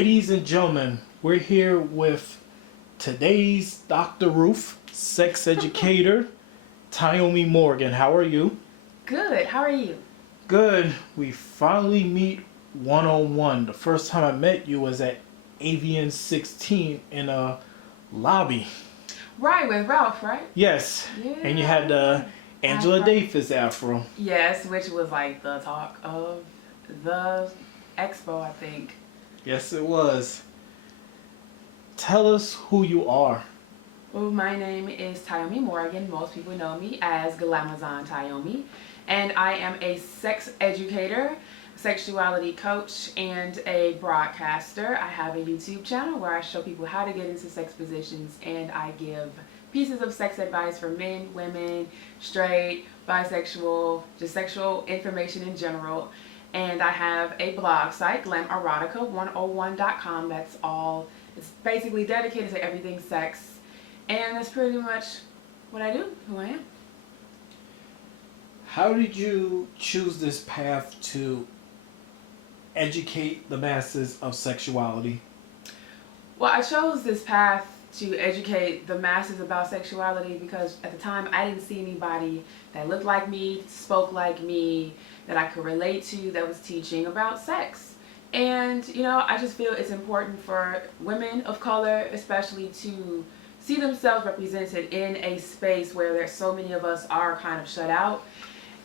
Ladies and gentlemen, we're here with today's Dr. Ruth, sex educator, Tyomi Morgan. How are you? Good. How are you? Good. We finally meet one on one. The first time I met you was at Avian 16 in a lobby. Right, with Ralph, right? Yes. Yeah. And you had Angela Davis afro. Yes, which was like the talk of the expo, I think. Yes, it was. Tell us who you are. Well, my name is Tyomi Morgan. Most people know me as Glamazon Tyomi. And I am a sex educator, sexuality coach, and a broadcaster. I have a YouTube channel where I show people how to get into sex positions, and I give pieces of sex advice for men, women, straight, bisexual, just sexual information in general. And I have a blog site, glamerotica101.com. That's all. It's basically dedicated to everything sex. And that's pretty much what I do, who I am. How did you choose this path to educate the masses of sexuality? Well, I chose this path to educate the masses about sexuality because at the time I didn't see anybody that looked like me, spoke like me, that I could relate to, that was teaching about sex. And, you know, I just feel it's important for women of color especially to see themselves represented in a space where there's so many of us are kind of shut out.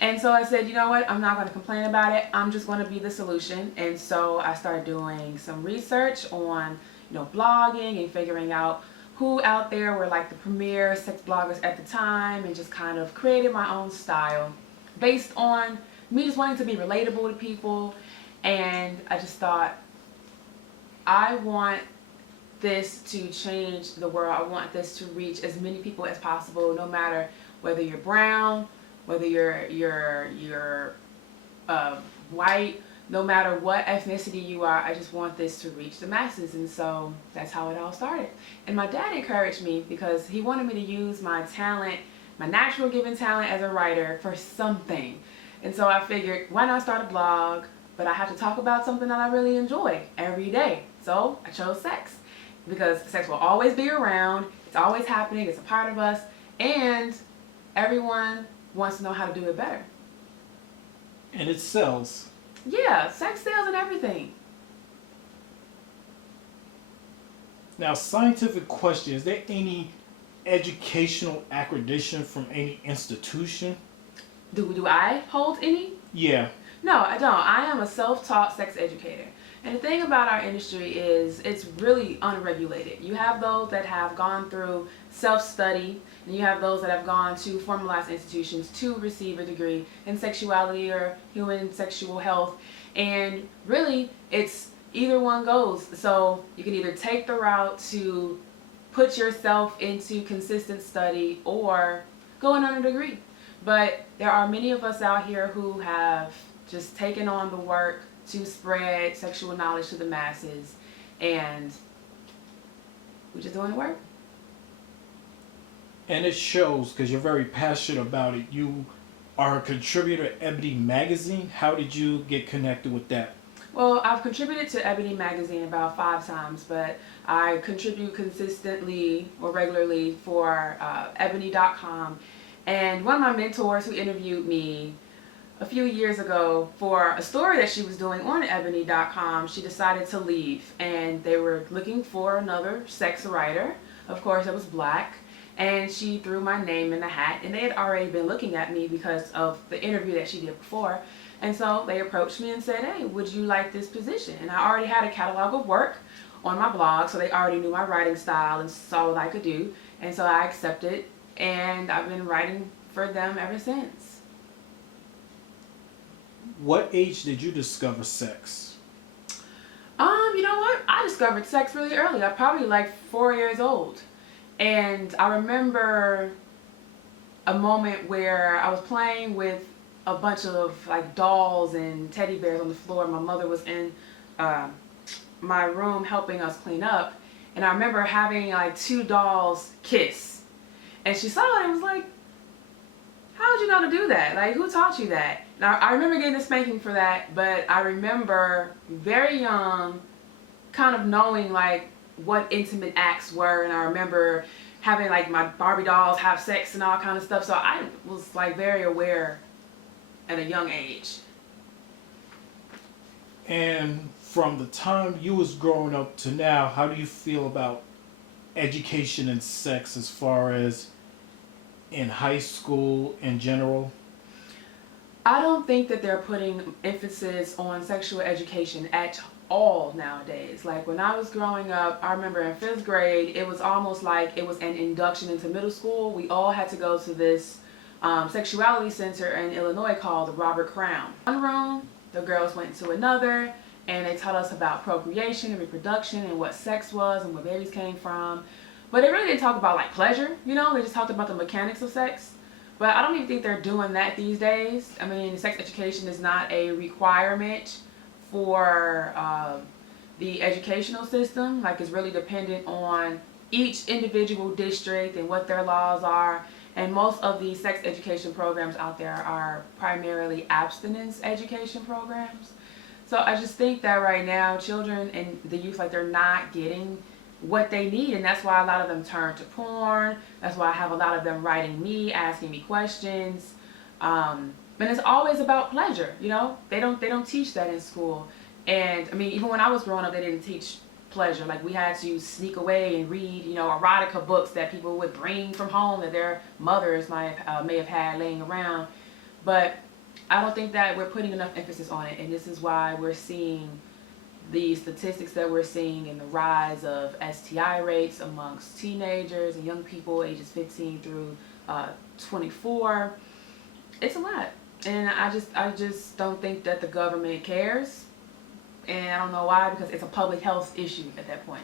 And so I said, you know what, I'm not going to complain about it. I'm just going to be the solution. And so I started doing some research on, blogging and figuring out who out there were like the premier sex bloggers at the time, and just kind of created my own style based on me just wanting to be relatable to people. And I just thought, I want this to change the world. I want this to reach as many people as possible, no matter whether you're brown, whether you're white, no matter what ethnicity you are. I just want this to reach the masses. And so that's how it all started. And my dad encouraged me because he wanted me to use my talent, my natural given talent as a writer, for something. And so I figured, why not start a blog? But I have to talk about something that I really enjoy every day. So I chose sex, because sex will always be around. It's always happening. It's a part of us. And everyone wants to know how to do it better. And it sells. Yeah, sex sells and everything. Now, scientific question, is there any educational accreditation from any institution? Do I hold any? Yeah. No, I don't. I am a self-taught sex educator. And the thing about our industry is it's really unregulated. You have those that have gone through self-study, and you have those that have gone to formalized institutions to receive a degree in sexuality or human sexual health. And really, it's either one goes. So you can either take the route to put yourself into consistent study or go and earn a degree. But there are many of us out here who have just taken on the work to spread sexual knowledge to the masses, and we're just doing the work. And it shows because you're very passionate about it. You are a contributor at Ebony Magazine. How did you get connected with that? Well, I've contributed to Ebony Magazine about 5 times, but I contribute consistently or regularly for ebony.com. And one of my mentors who interviewed me a few years ago for a story that she was doing on ebony.com, she decided to leave, and they were looking for another sex writer. Of course, it was black, and she threw my name in the hat, and they had already been looking at me because of the interview that she did before. And so they approached me and said, hey, would you like this position? And I already had a catalog of work on my blog, so they already knew my writing style and saw what I could do. And so I accepted, and I've been writing for them ever since. What age did you discover sex? You know what? I discovered sex really early. I'm probably like 4 years old. And I remember a moment where I was playing with a bunch of like dolls and teddy bears on the floor. My mother was in my room helping us clean up. And I remember having like 2 dolls kiss. And she saw it and was like, how'd you know to do that? Like, who taught you that? Now, I remember getting a spanking for that, but I remember very young kind of knowing like what intimate acts were, and I remember having like my Barbie dolls have sex and all kind of stuff. So I was like very aware at a young age. And from the time you was growing up to now, how do you feel about education and sex as far as in high school in general? I don't think that they're putting emphasis on sexual education at all nowadays. Like when I was growing up, I remember in 5th grade, it was almost like it was an induction into middle school. We all had to go to this sexuality center in Illinois called the Robert Crown. One room, the girls went to another, and they taught us about procreation and reproduction and what sex was and where babies came from. But they really didn't talk about like pleasure, you know, they just talked about the mechanics of sex. But I don't even think they're doing that these days. I mean, sex education is not a requirement for the educational system. Like, it's really dependent on each individual district and what their laws are. And most of the sex education programs out there are primarily abstinence education programs. So I just think that right now, children and the youth, like, they're not getting what they need, and that's why a lot of them turn to porn. That's why I have a lot of them writing me, asking me questions. And it's always about pleasure, you know? They don't teach that in school. And I mean, even when I was growing up, they didn't teach pleasure. Like, we had to sneak away and read, you know, erotica books that people would bring from home that their mothers may have had laying around. But I don't think that we're putting enough emphasis on it, and this is why we're seeing the statistics that we're seeing and the rise of STI rates amongst teenagers and young people ages 15 through 24. It's a lot, and I just don't think that the government cares, and I don't know why, because it's a public health issue at that point.